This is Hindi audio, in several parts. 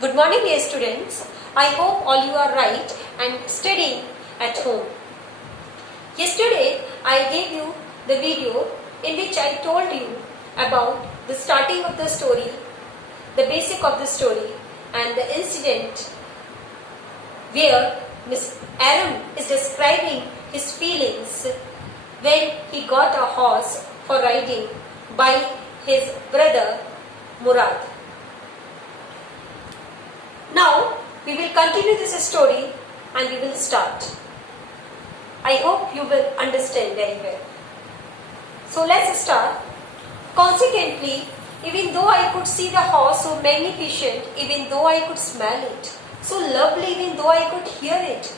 Good morning, dear students. I hope all you are right and studying at home. Yesterday, I gave you the video in which I told you about the starting of the story, the basic of the story, and the incident where Miss Aram is describing his feelings when he got a horse for riding by his brother Murad. Now, we will continue this story and we will start. I hope you will understand very well. So let's start. Consequently, even though I could see the horse so magnificent, even though I could smell it, so lovely, even though I could hear it,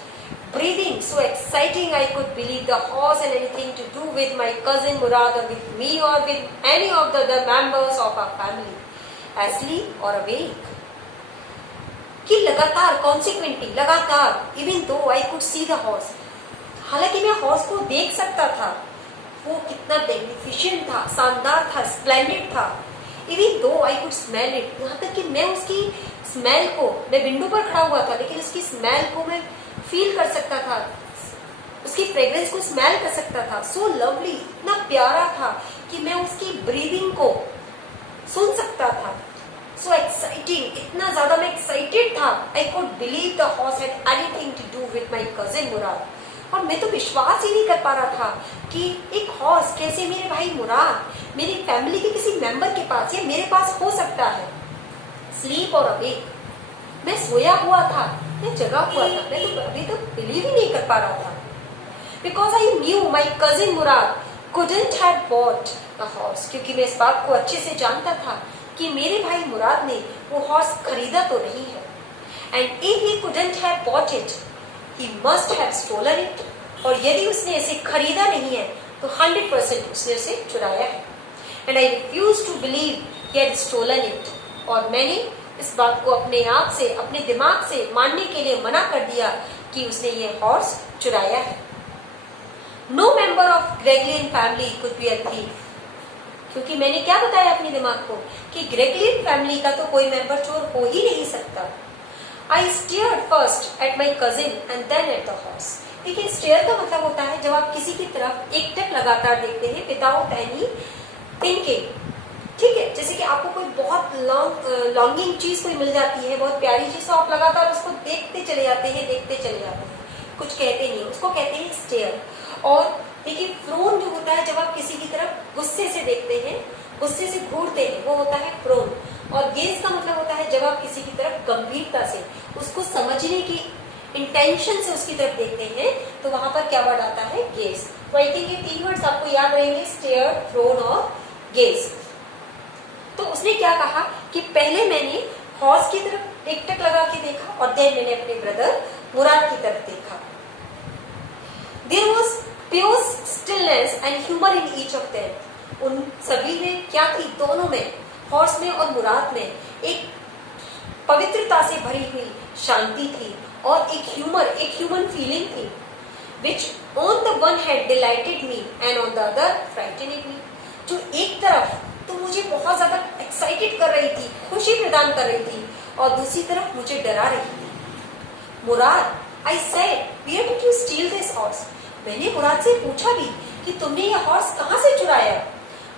breathing so exciting, I could believe the horse and anything to do with my cousin Murad or with me or with any of the other members of our family, asleep or awake. कि लगातार कॉन्सिक्वेंटली लगातार even though I could see the horse, हालांकि मैं हॉर्स को देख सकता था, वो कितना मैग्निफिशिएंट था, शानदार था, स्प्लेंडेड था. Even though I could smell it, यहाँ तक कि मैं उसकी स्मेल को, मैं विंडो पर खड़ा हुआ था लेकिन उसकी स्मेल को मैं फील कर सकता था, उसकी फ्रेग्रेंस को स्मेल कर सकता था. सो लवली, इतना प्यारा था कि मैं उसकी ब्रीदिंग को सुन सकता था. So exciting, इतना ज्यादा मैं एक्साइटेड था. I could believe the horse had anything to do with my cousin Murad. और मैं तो विश्वास ही नहीं कर पा रहा था कि एक हॉर्स कैसे मेरे भाई मुराद, मेरी फैमिली के किसी मेंबर के पास या मेरे पास हो सकता है. स्लीप और अवेक, मैं सोया हुआ था, मैं जगा हुआ था, मैं तो अभी तक बिलीव ही नहीं कर पा रहा था. Because I knew my cousin Murad couldn't have bought a horse, क्योंकि मैं इस बात को अच्छे से जानता था कि मेरे भाई मुराद ने वो हॉर्स खरीदा तो नहीं है. And if he couldn't have bought it, he must have stolen it. और यदि उसने इसे खरीदा नहीं है तो 100% उसने उसे चुराया है. And I refuse to believe he had stolen it. और मैंने इस बात को अपने आप से, अपने दिमाग से मानने के लिए मना कर दिया कि उसने ये हॉर्स चुराया है. No member of Garoghlanian family could be a thief, क्योंकि मैंने क्या बताया अपने दिमाग को कि ग्रेगलियन फैमिली का तो कोई मेंबर चोर हो ही नहीं सकता. I stared first at my cousin and then at the horse. देखिए, स्टेयर का मतलब होता है जब आप किसी की तरफ एक टक लगातार देखते हैं विदाउट एनी थिंकिंग. ठीक है, जैसे कि आपको कोई बहुत लॉन्गिंग चीज कोई मिल जाती है, बहुत प्यारी चीज, तो आप लगातार उसको देखते चले जाते हैं, कुछ कहते नहीं, उसको कहते हैं स्टेयर. और देखिए, फ्रोन जो होता है जब आप किसी की तरफ गुस्से से देखते हैं, गुस्से से घूरते हैं, वो होता है फ्रोन. और गेज का मतलब होता है जब आप किसी की तरफ गंभीरता से, उसको समझने की इंटेंशन से उसकी तरफ देखते हैं, तो वहां पर क्या वर्ड आता है? गेज. तो आई थिंक ये 3 वर्ड्स आपको याद रहेंगे, स्टेयर, फ्रोन और गेज. तो उसने क्या कहा कि पहले मैंने हॉर्स की तरफ एक टक लगा के देखा और देन मैंने अपने ब्रदर मुराद की तरफ देखा. There was pure stillness and humour in each of them. उन सभी में क्या थी? दोनों में, हॉर्स में और मुराद में, एक पवित्रता से भरी हुई शांति थी और एक ह्यूमन फीलिंग थी, which on the one hand delighted me and on the other frightening me. जो एक तरफ तो मुझे बहुत ज्यादा एक्साइटेड कर रही थी, खुशी प्रदान कर रही थी, और दूसरी तरफ मुझे डरा रही थी. Mourad, I said, where did you steal this horse? मैंने मुराद से पूछा भी कि तुमने ये हॉर्स कहां से चुराया.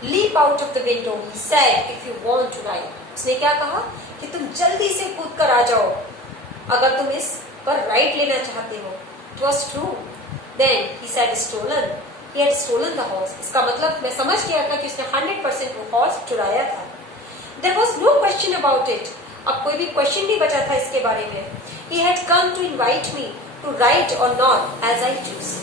Leap out of the window, he said, if you want to ride. उसने क्या कहा कि तुम जल्दी से कूद कर आ जाओ अगर तुम इस पर राइड लेना चाहते हो. It was true. Then he said stolen, he had stolen the horse. इसका मतलब मैं समझ गया था कि उसने 100% वो हॉर्स चुराया था. There was no question about it. अब कोई भी क्वेश्चन नहीं बचा था इसके बारे में. He had come to invite me to ride और नॉट एज आई चूज.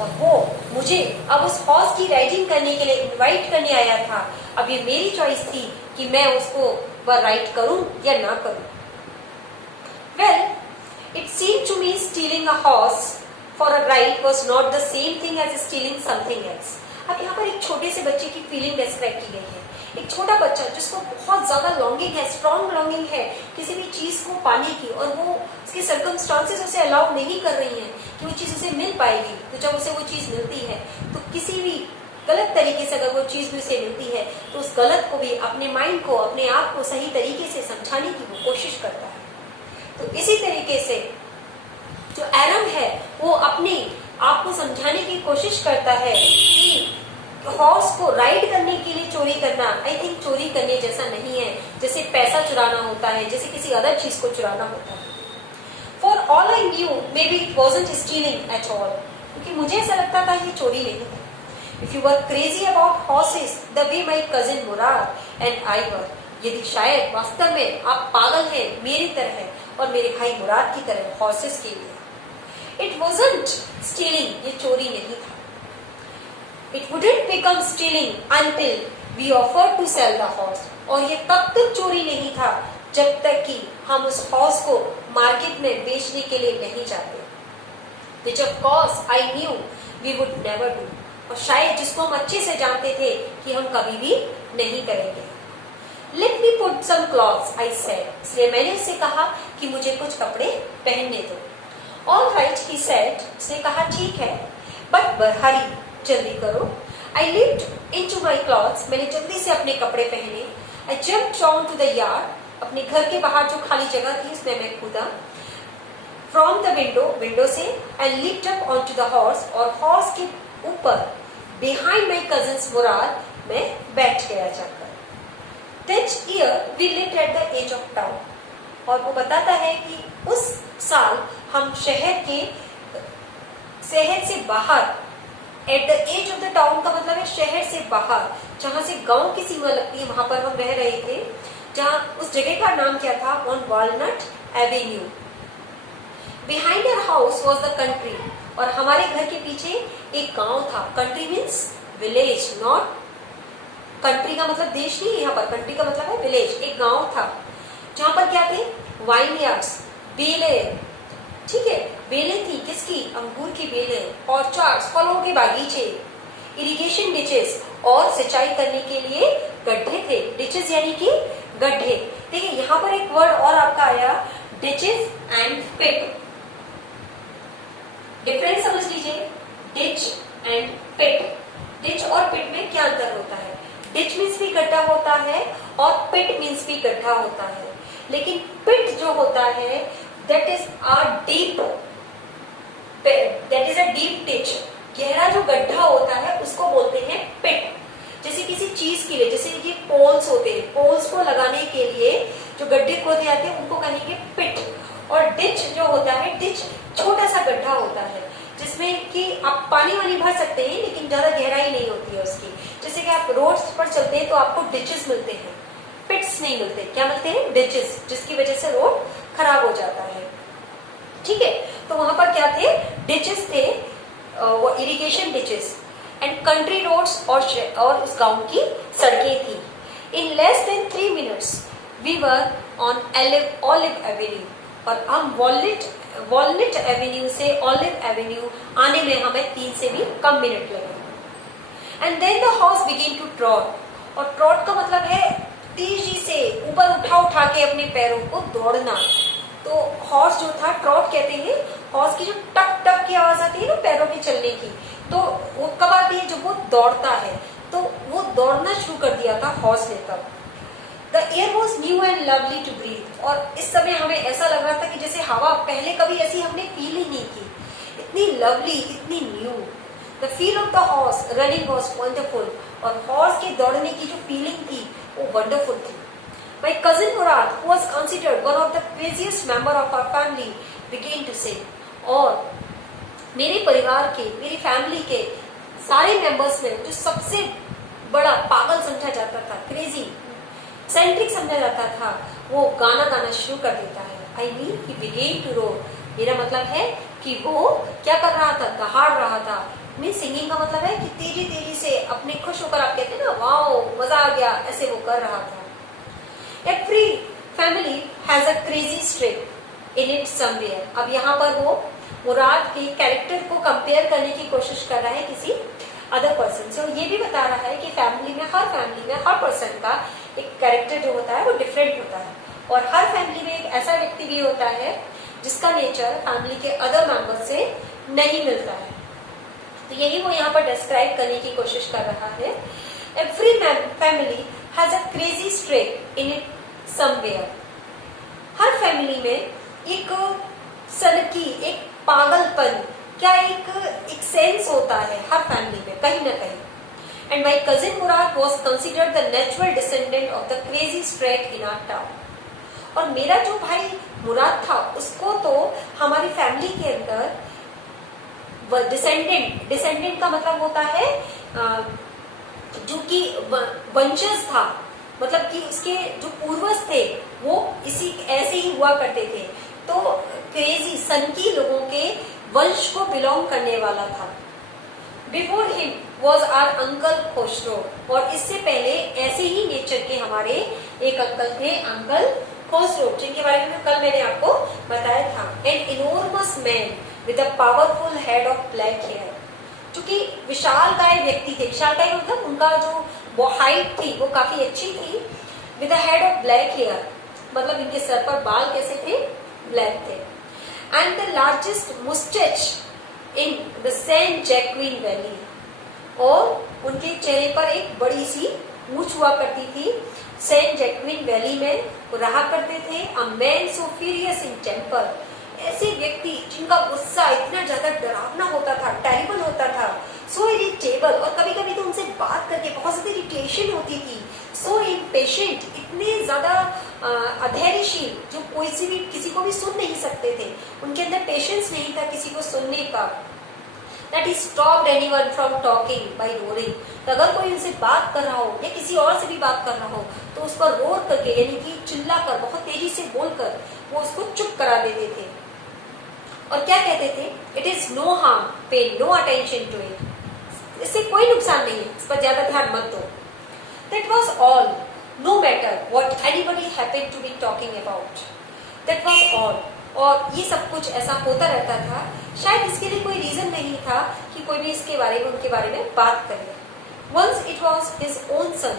और वो मुझे अब उस हॉर्स की राइडिंग करने के लिए इनवाइट करने आया था. अब ये मेरी चॉइस थी कि मैं उसको वह राइड करूं या ना करूं. Well, it seemed to me stealing a horse for a ride was not the same thing as stealing something else. अब यहाँ पर एक छोटे से बच्चे की फीलिंग डिस्क्राइब की गई है. एक छोटा बच्चा जिसको बहुत ज्यादा लॉन्गिंग है, स्ट्रॉन्ग लॉन्गिंग है किसी भी चीज को पाने की, और वो उसकी सर्कमस्टांसेस उसे अलाउ नहीं कर रही हैं कि वो चीज उसे मिल पाएगी. तो जब उसे वो चीज मिलती है तो किसी भी गलत तरीके से अगर वो चीज भी उसे मिलती है तो उस गलत को भी अपने माइंड को, अपने आप को सही तरीके से समझाने की वो कोशिश करता है। तो इसी तरीके से जो एरम है वो अपने आप को समझाने की कोशिश करता है कि हॉर्स को राइड करने के लिए चोरी करना, आई थिंक चोरी करने जैसा नहीं है जैसे पैसा चुराना होता है, जैसे किसी अदर चीज को चुराना होता है। For all I knew maybe it wasn't stealing at all, क्योंकि मुझे ऐसा लगता था ये चोरी नहीं था। If you were crazy about horses the way my cousin Mourad and I were, यदि शायद वास्तव में आप पागल हैं मेरी तरह और मेरे भाई मुराद की तरह हॉर्सेस के लिए, इट वॉजंट स्टीलिंग, ये चोरी नहीं था। It wouldn't become stealing until we offered to sell the horse, और ये तब तक चोरी नहीं था जब तक कि हम उस हॉर्स को मार्केट में बेचने के लिए नहीं जाते, which of course I knew we would never do, और शायद जिसको हम अच्छे से जानते थे कि हम कभी भी नहीं करेंगे। Let me put some clothes, I said, इसलिए मैंने उससे कहा कि मुझे कुछ कपड़े पहनने दो। All right, he said, उसने कहा ठीक है, but hurry, जल्दी करो। I leaped into my clothes, मैंने जल्दी से अपने कपड़े पहने। I jumped down to the yard, अपने घर के बाहर जो खाली जगह थी उसमें मैं कूदा। From the window, विंडो से, and leaped up onto the horse, और हॉर्स के ऊपर behind my cousin's मुराद मैं बैठ गया जाकर। That year we lived at the edge of town, और वो बताता है कि उस साल हम शहर से बाहर, at the edge of the town का मतलब है शहर से बाहर, जहां से गांव की सीमा लगती है वहां पर हम रह रहे थे, जहां उस जगह का नाम क्या था, on Walnut Avenue. Behind our house was the country, और हमारे घर के पीछे एक गांव था। Country means village, not country का मतलब देश नहीं, यहाँ पर कंट्री का मतलब है विलेज। एक गांव था जहां पर क्या थे, वाइन यार्ड्स, बेले, ठीक है, बेले थी, किसकी, अंगूर की बेले, ऑर्चार्ड्स, फलों के बागीचे, इरिगेशन डिचेस, और सिंचाई करने के लिए गड्ढे थे। डिचेस यानी कि गड्ढे। देखिए यहाँ पर एक वर्ड और आपका आया, डिचेस एंड पिट। डिफरेंस समझ लीजिए, डिच एंड पिट। डिच और पिट में क्या अंतर होता है? डिच मीन्स भी गड्ढा होता है और पिट मीन्स भी गड्ढा होता है, लेकिन पिट जो होता है that is a deep ditch, गहरा जो गड्ढा होता है उसको बोलते हैं पिट। जैसे किसी चीज के लिए, जैसे ये पोल्स होते हैं, पोल्स को लगाने के लिए जो गड्ढे खोदे जाते हैं उनको कहेंगे पिट। और डिच जो होता है, डिच छोटा सा गड्ढा होता है जिसमें कि आप पानी वानी भर सकते हैं लेकिन ज्यादा गहराई नहीं होती है उसकी। जैसे कि आप रोड्स पर चलते हैं तो आपको डिचेस मिलते हैं, पिट्स नहीं मिलते। क्या मिलते हैं? डिचेस, जिसकी वजह से रोड खराब हो जाता है, ठीक है। तो वहां पर क्या थे, डिचेस थे, वो irrigation ditches and country roads, और उस गांव की सड़कें थी। In less than 3 minutes we were on Olive Avenue, और हम वॉलनट एवेन्यू से ऑलिव एवेन्यू आने में हमें 3 से भी कम मिनट लगे। And then the horse begin to trot, और ट्रॉट का मतलब है तेजी से ऊपर उठा के अपने पैरों को दौड़ना। तो हॉर्स जो था, ट्रॉट कहते हैं हॉर्स की जो टक टक की आवाज आती है ना पैरों के चलने की, तो वो कब आती है? जब वो दौड़ता है। तो वो दौड़ना शुरू कर दिया था हॉर्स ने तब। The air was new and lovely to breathe, और इस समय हमें ऐसा लग रहा था कि जैसे हवा पहले कभी ऐसी हमने फील ही नहीं की, इतनी लवली, इतनी new. The feel of the horse running was wonderful, और हॉर्स के दौड़ने की जो फीलिंग थी वो वंडरफुल थी। My cousin Murad, who was considered one of the craziest member of our family, began to say, और मेरे परिवार के, मेरी फैमिली के सारे मेंबर्स में जो सबसे बड़ा पागल समझा जाता था, क्रेजी, सेंट्रिक समझा जाता था, वो गाना गाना शुरू कर देता है। I mean, he began to roar. मेरा मतलब है कि वो क्या कर रहा था? दहाड़ रहा था। मीन सिंगिंग का मतलब है कि तेजी तेजी से अपने खुश होकर, आप कहते हैं ना वाओ मजा आ गया, ऐसे वो कर रहा था। Every family has a crazy streak in it somewhere. अब यहाँ पर वो मुराद के कैरेक्टर को कंपेयर करने की कोशिश कर रहा है किसी अदर पर्सन से, और ये भी बता रहा है कि फैमिली में हर पर्सन का एक कैरेक्टर जो होता है वो डिफरेंट होता है, और हर फैमिली में एक ऐसा व्यक्ति भी होता है जिसका नेचर फैमिली के अदर मेंबर से नहीं मिलता है। तो यही वो यहाँ पर डिस्क्राइब करने की कोशिश कर रहा है। Every family has a crazy streak in it somewhere. हर फैमिली में एक सनकी, एक पागलपन, क्या एक सेंस होता है हर फैमिली में कहीं ना कहीं। And my cousin Murad was considered the natural descendant of the crazy streak in our town. और मेरा जो भाई मुराद था उसको तो हमारी फैमिली के अंदर डिसेंडेंट का मतलब होता है जो कि वंशज था, मतलब कि उसके जो पूर्वज थे वो इसी ऐसे ही हुआ करते थे। तो क्रेजी सनकी लोगों के वंश को बिलोंग करने वाला था। Before him was our uncle Khosrove. और इससे पहले ऐसे ही नेचर के हमारे एक अंकल थे, अंकल खोसरो, जिनके बारे में कल मैंने आपको बताया था। An enormous man with a powerful head of black hair. चूंकि विशालकाय व्यक्ति थे, विशालकाय मतलब उनका जो हाइट थी वो काफी अच्छी थी। With a head of black hair मतलब इनके सर पर बाल कैसे थे, ब्लैक थे। And the largest mustache in the San Joaquin valley. और उनके चेहरे पर एक बड़ी सी मूंछ हुआ करती थी। सेंट जैक्विन वैली में वो रहा करते थे। A man so furious in temper. ऐसे व्यक्ति जिनका गुस्सा इतना ज्यादा डरावना होता था, टेरिबल होता था। सो इरिटेबल, और कभी कभी तो उनसे बात करके बहुत ज्यादा इरिटेशन होती थी। सो इम्पेशेंट, इतने ज्यादा अधैर्यशील, जो कोई सी भी किसी को भी सुन नहीं सकते थे। उनके अंदर पेशेंस नहीं था किसी को सुनने का। That he stopped anyone from talking by roaring। तो अगर कोई उनसे बात कर रहा हो या किसी और से भी बात कर रहा हो तो उस पर रोर करके, यानी कि चिल्लाकर, बहुत तेजी से बोलकर वो उसको चुप करा देते थे। और क्या कहते थे, इट इज नो हार्म, पे नो अटेंशन टू इट। इससे कोई नुकसान नहीं है, इस पर ज्यादा ध्यान मत दो। That was all, no matter what anybody happened to be talking about. That was all. और ये सब कुछ ऐसा होता रहता था। शायद इसके लिए कोई रीजन नहीं था कि कोई भी इसके बारे में, उनके बारे में बात करे। Once it was his own son,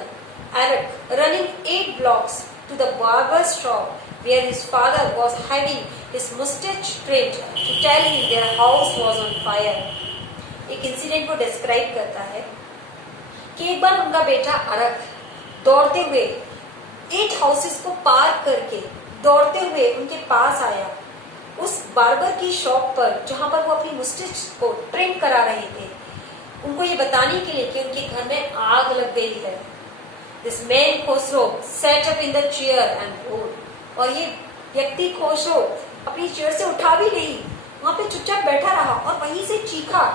Eric, running 8 blocks to the barber's shop where his father was having his mustache trimmed to tell him their house was on fire। एक इंसिडेंट को डिस्क्राइब करता है कि एक बार उनका बेटा अरक दौड़ते हुए 8 हाउसेस को पार करके दौड़ते हुए उनके पास आया, उस बार्बर की शॉप पर जहां पर वो अपनी मुस्टैच को ट्रिम करा रहे थे, उनको ये बताने के लिए कि उनके घर में आग लग गई है। This man Khosrove sat up in the chair and roared. और ये व्यक्ति खोसरो अपनी चेयर से उठा भी नहीं, वहां पे चुपचाप बैठा रहा और वहीं से चीखा,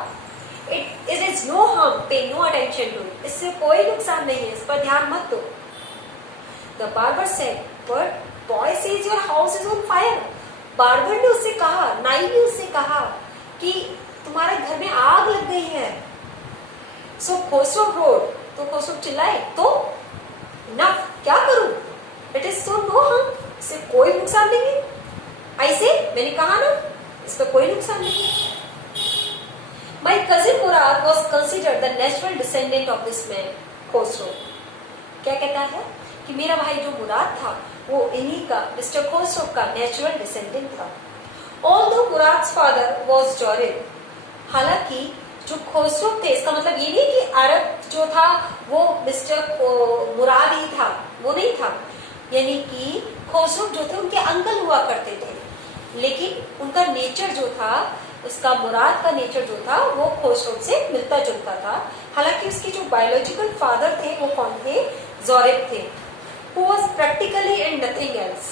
इट इज नो हार्म, पे नो अटेंशन टू इट। इससे कोई नुकसान नहीं है, इस पर ध्यान मत दो। The barber said, but boy says your house is on fire. Barber ने उससे कहा, नाई ने उससे कहा कि तुम्हारे घर में आग लग गई है। सो खोसरो रोड, तो खोसरो चिल्लाए, तो इनफ, क्या करूं, it is so no harm, इससे कोई नुकसान नहीं है। ऐसे मैंने कहा ना, इसका कोई नुकसान नहीं है। My cousin Murad was considered the natural descendant of this man Khosrove. क्या कहता है कि मेरा भाई जो मुराद था वो इन्हीं का, मिस्टर खोसरो का नेचुरल डिसेंडेंट था। Although Mourad's father was Zorab. हालांकि जो खोसरो थे, इसका मतलब ये नहीं कि अरब जो था वो मिस्टर मुराद ही था, वो नहीं था। यानी कि खोसरो जो थे उनके अंकल हुआ करते थे, लेकिन उनका नेचर जो था, उसका मुराद का नेचर जो था वो खोसरो से मिलता जुलता था। हालांकि उसके जो बायोलॉजिकल फादर थे वो कौन थे, जोरिद थे। Who was practically and nothing else।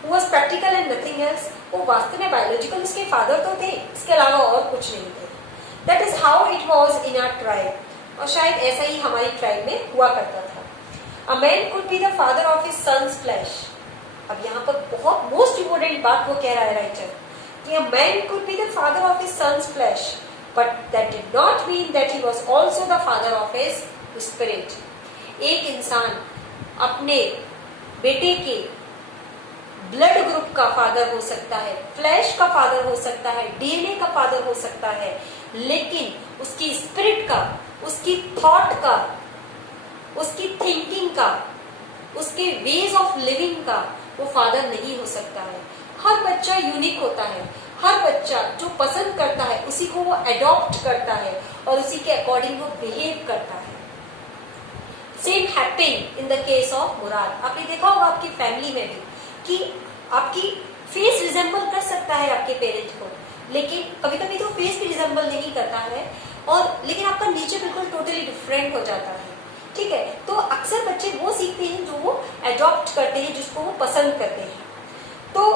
Who was practical and nothing else। वो वास्तव में बायोलॉजिकल उसके फादर तो थे, इसके अलावा और कुछ नहीं थे। That is how it was in our tribe। और शायद ऐसा ही हमारी ट्राइब में हुआ करता था। A man could be the father of his son's flesh। अब यहाँ पर बहुत मोस्ट इम्पोर्टेंट बात वो कह रहा है राइटर, कि a man could be the father of his son's flesh, but that did not mean that he was also the father of his spirit। एक इंसान अपने बेटे के ब्लड ग्रुप का फादर हो सकता है, फ्लैश का फादर हो सकता है, डीएनए का फादर हो सकता है, लेकिन उसकी स्पिरिट का, उसकी थॉट का, उसकी थिंकिंग का, उसके वेज ऑफ लिविंग का वो फादर नहीं हो सकता है। हर बच्चा यूनिक होता है, हर बच्चा जो पसंद करता है उसी को वो अडॉप्ट करता है और उसी के अकॉर्डिंग वो बिहेव करता है। Same happen in the case of Mourad. आपने देखा होगा आपकी फैमिली में भी कि आपकी फेस रिजेंबल कर सकता है आपके पेरेंट को, लेकिन कभी कभी तो फेस भी रिजेंबल नहीं करता है, और लेकिन आपका नेचर बिल्कुल टोटली डिफरेंट हो जाता है। ठीक है, तो अक्सर बच्चे वो सीखते हैं जो वो अडॉप्ट करते हैं, जिसको वो पसंद करते हैं। तो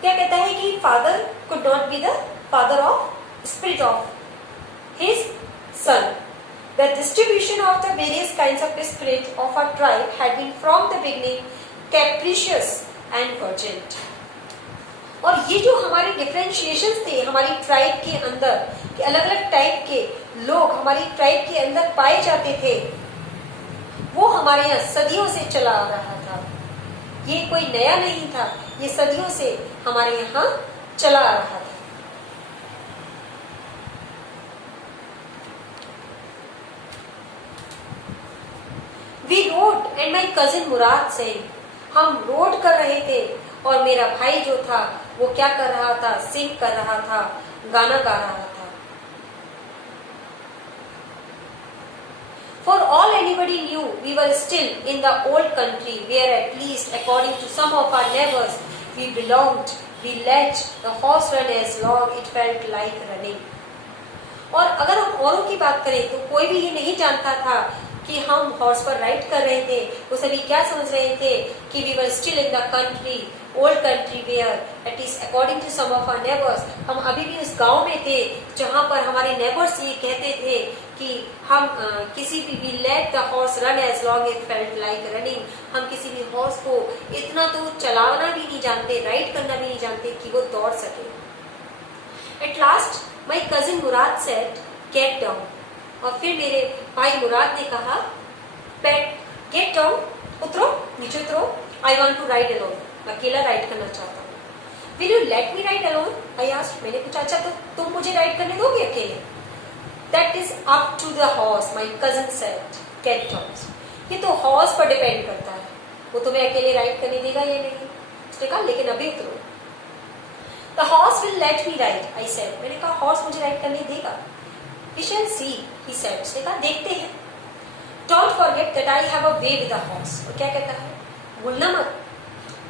क्या कहता है कि father could not be the father of spirit of his son. The distribution of the various kinds of spirit of our tribe had been from the beginning capricious and urgent. और ये जो हमारे डिफरेंशिएशंस थे हमारी ट्राइब के अंदर, कि अलग अलग टाइप के लोग हमारी ट्राइब के अंदर पाए जाते थे, वो हमारे यहाँ सदियों से चला आ रहा था। ये कोई नया नहीं था, ये सदियों से हमारे यहाँ चला आ रहा था। We rode and my cousin Murad sang. हम रोड कर रहे थे और मेरा भाई जो था वो क्या कर रहा था, सिंग कर रहा था, गाना गा रहा था। For all anybody knew, we were still in the old country where at least according to some of our neighbors we belonged. We let the horse run as long it felt like running. और अगर हम औरों की बात करें तो कोई भी ये नहीं जानता था कि हम हॉर्स पर राइड कर रहे थे। वो सभी क्या समझ रहे थे कि we were still in the country, old country where at least according to some of our neighbours, हम अभी भी उस गांव में थे जहां पर हमारे नेबर्स ये कहते थे कि हम किसी भी let the horse run as long it felt like running, हम किसी भी हॉर्स को इतना तो चलाना भी नहीं जानते, राइड करना भी नहीं जानते कि वो दौड़ सके। At last my cousin Murad said get down, और फिर मेरे भाई मुराद ने कहा पेट गेट डाउन, उतरो, नीचे उतरो, I want to ride alone, अकेला राइड करना चाहता हूँ। Will you let me ride alone, I asked, मैंने पूछा अच्छा तो तुम मुझे राइड करने दोगे अकेले? That is up to the horse, my cousin said get down. ये तो हॉर्स पर डिपेंड करता है, वो तुम्हें अकेले राइड करने देगा या नहीं। उसने कहा लेकिन अभी उतरो। The horse will let me ride, I said, मैंने कहा हॉर्स मुझे राइड करने देगा। We shall see, he said. उसने कहा देखते हैं। Don't forget that I have a way with a horse. और क्या कहता है, भूलना मत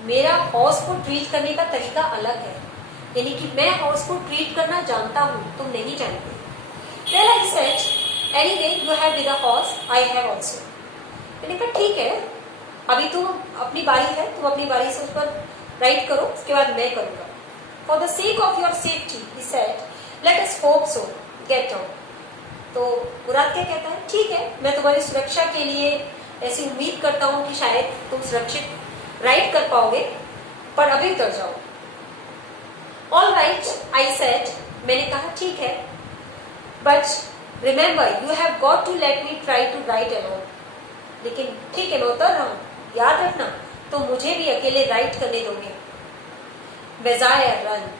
मेरा हॉर्स को ट्रीट करने का तरीका अलग है, यानी कि मैं हॉर्स को ट्रीट करना जानता हूँ, तुम नहीं जानते। Well, I said, anyway, you have with a horse, I have also. मैंने कहा ठीक है, अभी तुम अपनी बारी है, तुम अपनी बारी से उस पर राइड करो, उसके बाद मैं करूँगा। For the sake of your safety, he said, let us hope so. Get down. तो मुराद क्या कहता है, ठीक है, मैं तुम्हारी सुरक्षा के लिए ऐसी उम्मीद करता हूँ कि शायद तुम सुरक्षित राइड कर पाओगे, पर अभी उतर जाओ। ऑल राइट, आई सेड, मैंने कहा ठीक है, but remember you have got to let me try to ride alone. लेकिन ठीक है, मैं उतर रहा हूँ, याद रखना तुम मुझे भी अकेले राइड करने दोगे। बेजायर रन,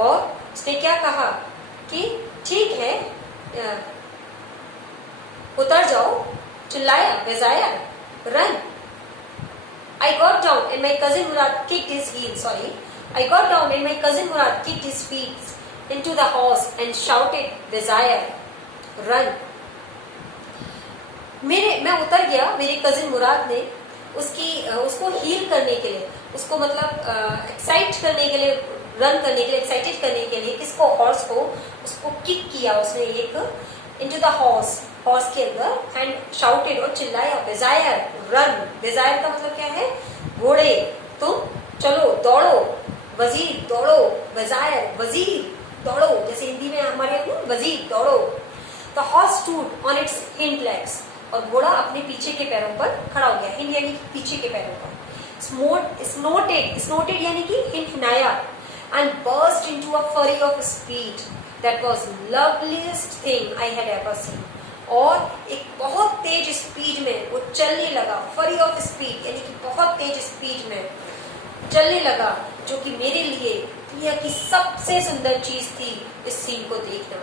और उसने क्या कहा कि ठीक है, उतर जाओ, चिल्लाया, बेजाया, run. I got down and my cousin Murad kicked his heels. I got down and my cousin Murad kicked his feet into the horse and shouted, "Desire, run!" मैं उतर गया, मेरे कजिन मुराद ने उसको हील करने के लिए, उसको मतलब एक्साइट करने के लिए, रन करने के लिए, एक्साइटेड करने के लिए, किसको, हॉर्स को, उसको किक किया उसने एक इनटू द हॉर्स के अंदर, एंड शाउटेड, और चिल्लाया, डिजायर रन। डिजायर का मतलब क्या है, घोड़े, तुम चलो, दौड़ो, वजीर दौड़ो, डिजायर वजीर दौड़ो, जैसे हिंदी में हमारे वजीर दौड़ो। The horse stood on it's hind legs, और घोड़ा अपने पीछे के पैरों पर खड़ा हो गया, हिंड यानी पीछे के पैरों पर। स्नोटेड यानी कि हिनहिनाया, and burst into a flurry of speed that was loveliest thing I had ever seen. और एक बहुत तेज स्पीड में वो चलने लगा, flurry of speed यानी कि बहुत तेज स्पीड में चलने लगा, जो कि मेरे लिए दुनिया की सबसे सुंदर चीज थी इस सीन को देखना।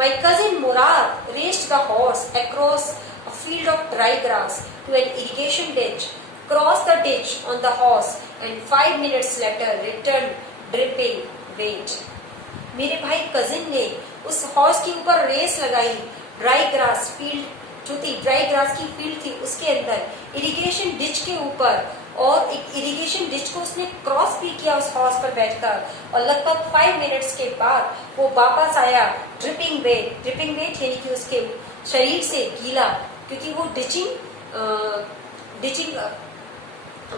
My cousin Murad raced the horse across a field of dry grass to an irrigation ditch, crossed the ditch on the horse, and 5 minutes later returned dripping wet. मेरे भाई कजिन ने उस हॉर्स के ऊपर रेस लगाई ड्राई ग्रास फील्ड जो थी, ड्राई ग्रास की फील्ड थी उसके अंदर, इरिगेशन डिच के ऊपर, और एक इरिगेशन डिच को उसने क्रॉस भी किया उस हॉर्स पर बैठकर, और लगभग 5 मिनट्स के बाद वो वापस आया ड्रिपिंग वेट यानी कि उसके शरीर से गीला, क्योंकि वो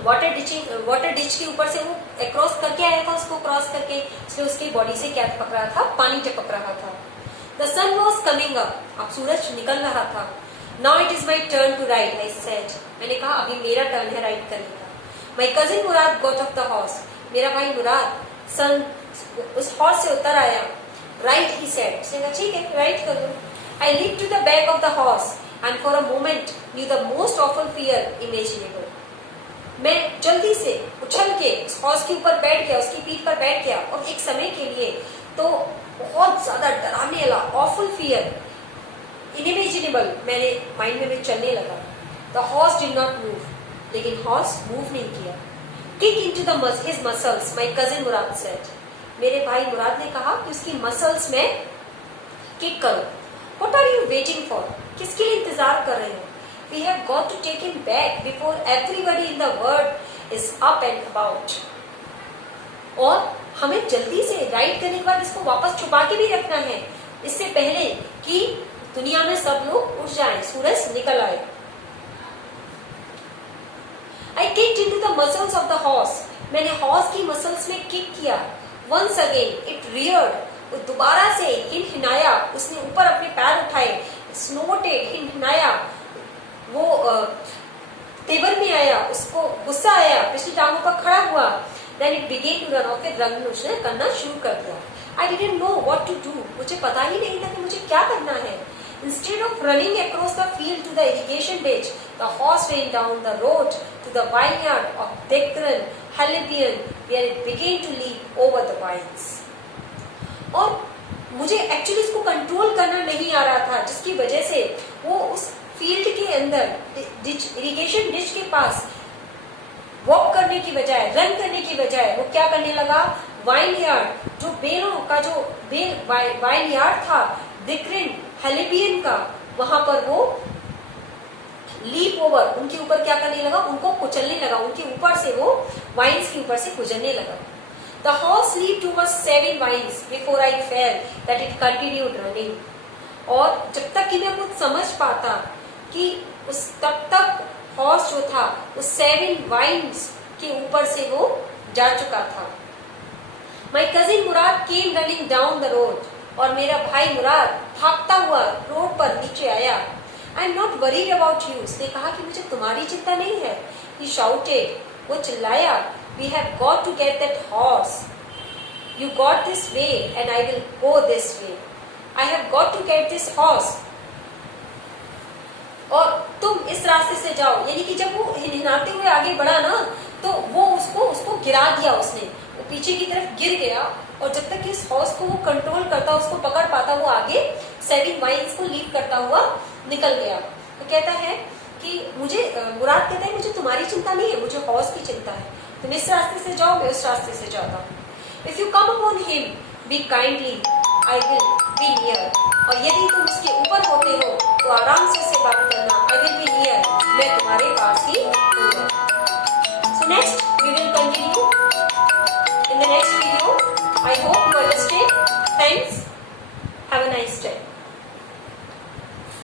वाटर डिच के ऊपर से वो क्रॉस करके आया था, उसको क्रॉस करके, इसलिए उसकी बॉडी से क्या टपक रहा था, पानी टपक रहा था। The sun was coming up, अब सूरज निकल रहा था। Now it is my turn to ride, I said, मैंने कहा अभी मेरा टर्न है राइड करने का। My cousin Murad got off the horse, मेरा भाई मुराद उस हॉर्स से उतर आया। राइड, ही सेड, ठीक है राइड करो। I leap to the back of the horse and for a moment knew the most awful fear imaginable. मैं जल्दी से उछल के उस हॉर्स के ऊपर बैठ गया, उसकी पीठ पर बैठ गया, और एक समय के लिए तो बहुत ज्यादा डराने वाला ऑफुल फियर इनइमेजिनेबल मेरे माइंड में चलने लगा। The horse did not move, लेकिन हॉर्स मूव नहीं किया। Kick into the his muscles, my cousin Murad said, मेरे भाई मुराद ने कहा कि उसकी मसल्स में किक करो। What are you waiting for, किसके लिए इंतजार कर रहे हो? We have got to take him back before everybody in the world is up and about. और हमें जल्दी से राइड करने के बाद इसको वापस छुपा के भी रखना है, इससे पहले कि दुनिया में सब लोग उठ जाएं, सूरज निकल आए। I kicked into the muscles of the horse. मैंने हॉर्स की मसल्स में किक किया। Once again it reared. वो दोबारा से हिनहिनाया, उसने ऊपर अपने पैर उठाए, snorted, हिनहिनाया, वो टेबल में आया, उसको गुस्सा आया, पिछली टांगों पर खड़ा हुआ। Then it began to run, और फिर रन उसने करना शुरू कर दिया। I didn't know what to do, मुझे पता ही नहीं था कि मुझे क्या करना है। Instead of running across the field to the irrigation ditch, the horse ran down the road to the vineyard of Declan Halibian, where it began to leap over the vines. और मुझे एक्चुअली इसको कंट्रोल करना नहीं आ रहा था, जिसकी वजह से वो उस फील्ड के अंदर इरिगेशन डिच के पास वॉक करने की बजाय, रन करने की बजाय, वो क्या करने लगा, वाइन यार्ड, जो बेलों का जो वाइन यार्ड था डिक्रेन हेलिबियन का, वहां पर वो लीप ओवर, उनके ऊपर क्या करने लगा, उनको कुचलने लगा, उनके ऊपर से वो वाइन्स के ऊपर से गुजरने लगा। The horse leaped towards 7 vines before I felt that it continued running. और जब तक कि मैं कुछ समझ पाता कि तब तक हॉर्स जो था उस 7 वाइन्स के ऊपर से वो जा चुका था। My cousin Murad came running down the road, और मेरा भाई मुराद भागता हुआ रोड पर नीचे आया। I am not worried about you, उसने कहा कि मुझे तुम्हारी चिंता नहीं है। He shouted, वो चिल्लाया, we have got to get that horse. You got this way and I will go this way. I have got to get this horse. और तुम इस रास्ते से जाओ, यानी कि जब वो हिनहिनाते हुए आगे बढ़ा ना, तो वो उसको गिरा दिया, उसने वो पीछे की तरफ गिर गया। और जब तक इस हॉर्स को वो कंट्रोल करता, उसको पकड़ पाता, वो आगे 7 माइल्स को लीड करता हुआ निकल गया। तो कहता है कि मुराद कहता है मुझे तुम्हारी चिंता नहीं है, मुझे हॉर्स की चिंता है। तुम इस रास्ते से जाओ, मैं उस रास्ते से जाता हूँ। If you come upon him, be kindly, I will be near. और यदि तुम उसके ऊपर होते हो तो आराम से